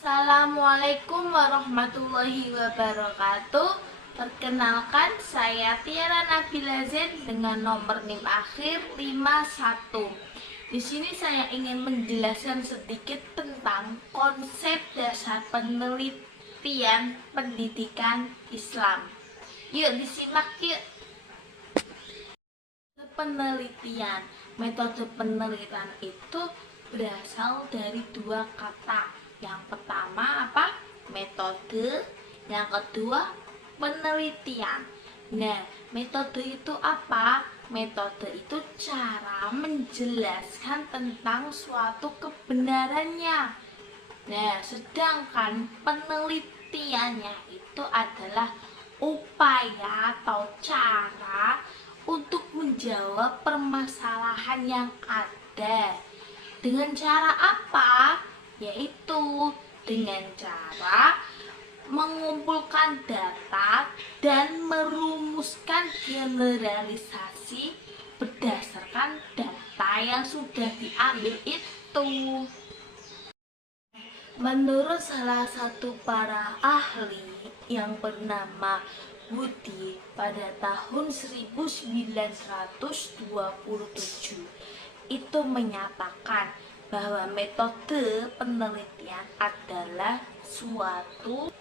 Assalamualaikum warahmatullahi wabarakatuh. Perkenalkan, saya Tiara Nabila Zain dengan nomor NIM akhir 51. Di sini saya ingin menjelaskan sedikit tentang konsep dasar penelitian pendidikan Islam. Yuk disimak yuk. Penelitian. Metode penelitian itu berasal dari dua kata. Yang pertama apa? Metode. Yang kedua penelitian. Nah, metode itu apa? Metode itu cara menjelaskan tentang suatu kebenarannya. Nah, sedangkan penelitiannya itu adalah upaya atau cara untuk menjawab permasalahan yang ada. Dengan cara apa? Yaitu dengan cara mengumpulkan data dan merumuskan generalisasi berdasarkan data yang sudah diambil itu. Menurut salah satu para ahli yang bernama Woody pada tahun 1927 itu menyatakan bahwa metode penelitian adalah suatu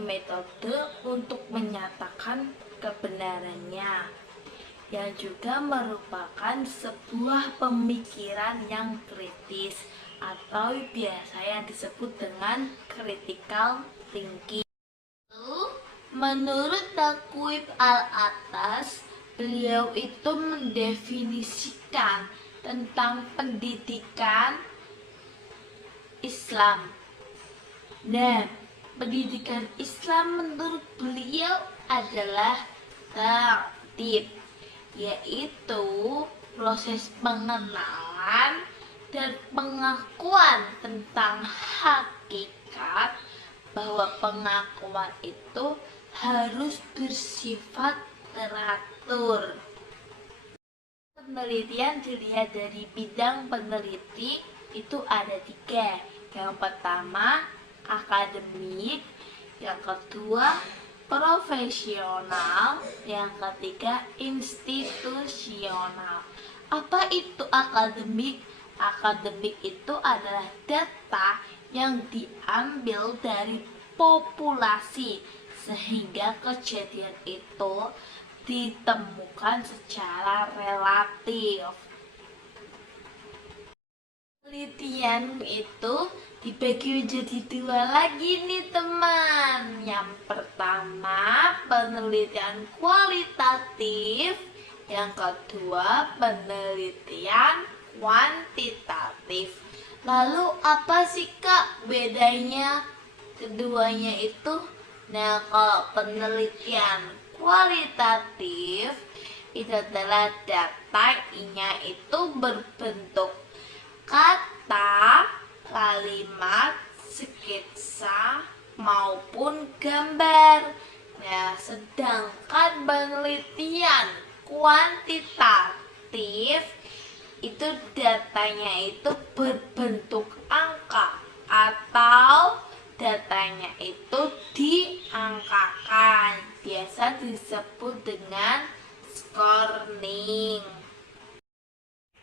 metode untuk menyatakan kebenarannya, yang juga merupakan sebuah pemikiran yang kritis atau biasa yang disebut dengan critical thinking. Menurut Taqwim Al-Atas, beliau itu mendefinisikan tentang pendidikan Islam. Nah, pendidikan Islam menurut beliau adalah ta'dib, yaitu proses pengenalan dan pengakuan tentang hakikat, bahwa pengakuan itu harus bersifat teratur. Penelitian dilihat dari bidang peneliti itu ada 3. Yang pertama akademik, yang kedua profesional, yang ketiga institusional. Apa itu akademik? Akademik itu adalah data yang diambil dari populasi sehingga kejadian itu ditemukan secara relatif. Penelitian itu dibagi menjadi 2 lagi nih teman. Yang pertama penelitian kualitatif, yang kedua penelitian kuantitatif. Lalu apa sih Kak bedanya keduanya itu? Nah, kalau penelitian kualitatif itu adalah datanya itu berbentuk kata, kalimat, sketsa maupun gambar. Nah, sedangkan penelitian kuantitatif itu datanya itu berbentuk angka atau datanya itu diangkakan, biasa disebut dengan scoring.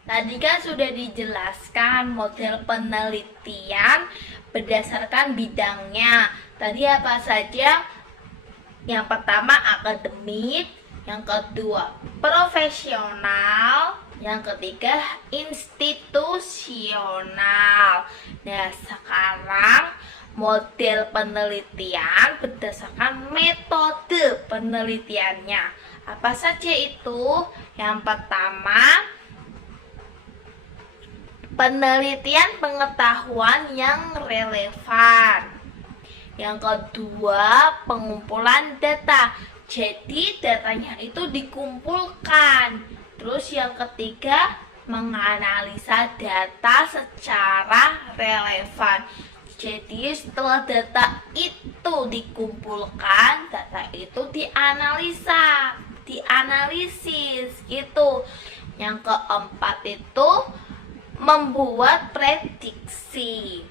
Tadi kan sudah dijelaskan model penelitian berdasarkan bidangnya. Tadi apa saja? Yang pertama akademik, yang kedua profesional, yang ketiga institusional. Nah, sekarang model penelitian berdasarkan metode penelitiannya. Apa saja itu? Yang pertama, penelitian pengetahuan yang relevan. Yang kedua, pengumpulan data. Jadi datanya itu dikumpulkan. Terus yang ketiga, menganalisa data secara relevan. Jadi setelah data itu dikumpulkan, data itu dianalisis gitu. Yang keempat itu membuat prediksi.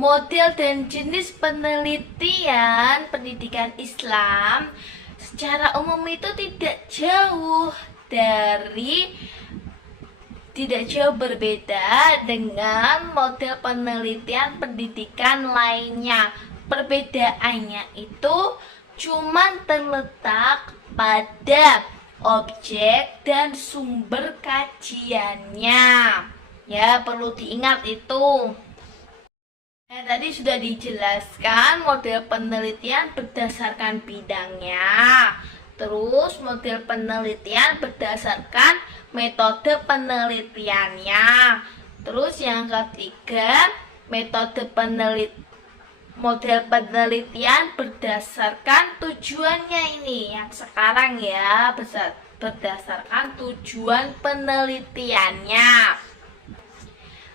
model dan jenis penelitian pendidikan Islam secara umum itu tidak jauh berbeda dengan model penelitian pendidikan lainnya. Perbedaannya itu cuman terletak pada objek dan sumber kajiannya. Ya, perlu diingat itu. Nah, tadi sudah dijelaskan model penelitian berdasarkan bidangnya. Terus model penelitian berdasarkan metode penelitiannya. Terus yang ketiga, model penelitian berdasarkan tujuannya ini. Yang sekarang ya, berdasarkan tujuan penelitiannya.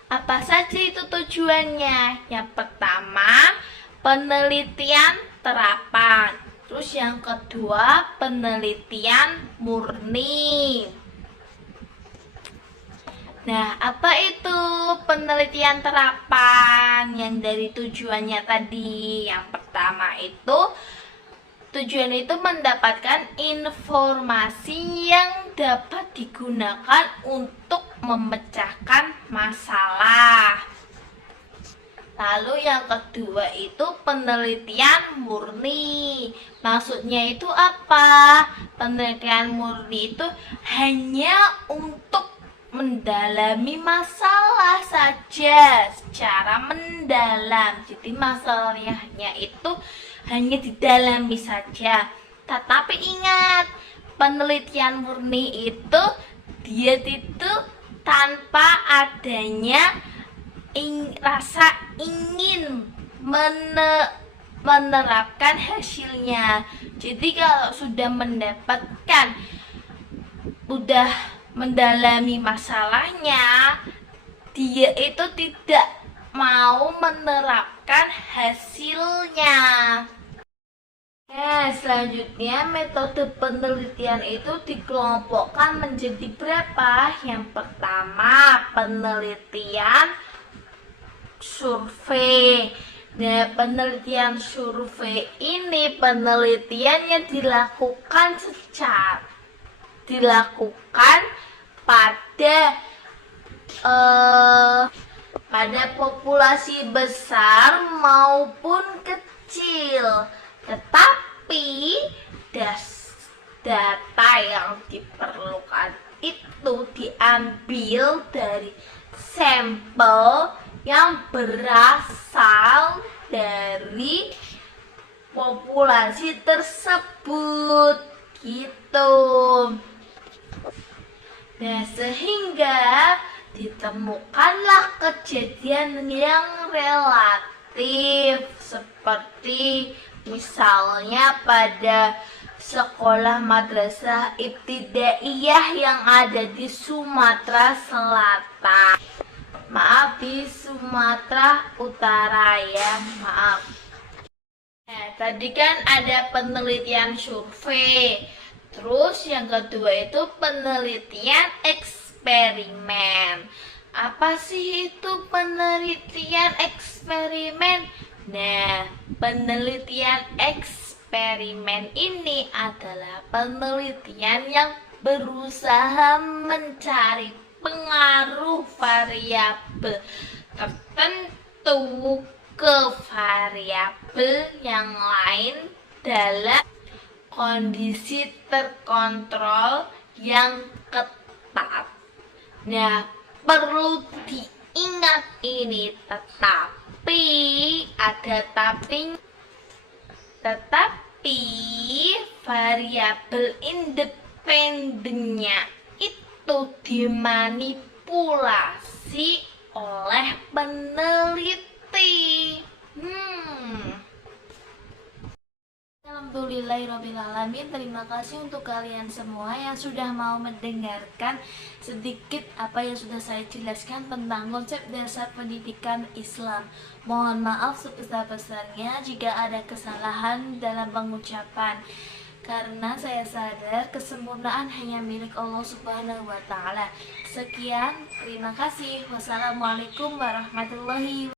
Apa saja itu tujuannya? Yang pertama, penelitian terapan. Terus yang kedua, penelitian murni. Nah, apa itu penelitian terapan yang dari tujuannya tadi? Yang pertama itu, tujuan itu mendapatkan informasi yang dapat digunakan untuk memecahkan masalah. Lalu yang kedua itu penelitian murni. Maksudnya itu apa? Penelitian murni itu hanya untuk mendalami masalah saja secara mendalam. Jadi masalahnya hanya didalami saja. Tetapi ingat, penelitian murni itu dia itu tanpa adanya rasa ingin menerapkan hasilnya. Jadi kalau sudah udah mendalami masalahnya, dia itu tidak mau menerapkan hasilnya. Nah, selanjutnya metode penelitian itu dikelompokkan menjadi berapa? Yang pertama, penelitian survei. Nah, penelitian survei ini penelitiannya dilakukan pada populasi besar maupun kecil, tetapi data yang diperlukan itu diambil dari sampel yang berasal dari populasi tersebut, gitu. Nah, sehingga ditemukanlah kejadian yang relatif, seperti misalnya pada sekolah madrasah ibtidaiyah yang ada di Sumatera Selatan. Maaf, di Sumatera Utara ya, maaf. Nah, tadi kan ada penelitian survei. Terus yang kedua itu penelitian eksperimen. Apa sih itu penelitian eksperimen? Nah, penelitian eksperimen ini adalah penelitian yang berusaha mencari pengaruh variabel tertentu ke variabel yang lain dalam kondisi terkontrol yang ketat. Nah, perlu diingat ini, tetapi variabel independennya itu dimanipulasi oleh peneliti. Alhamdulillahirrabbilalamin. Terima kasih untuk kalian semua yang sudah mau mendengarkan sedikit apa yang sudah saya jelaskan tentang konsep dasar pendidikan Islam. Mohon maaf sebesar-besarnya jika ada kesalahan dalam pengucapan, karena saya sadar kesempurnaan hanya milik Allah Subhanahu wa Ta'ala. Sekian, terima kasih. Wassalamualaikum warahmatullahi wabarakatuh.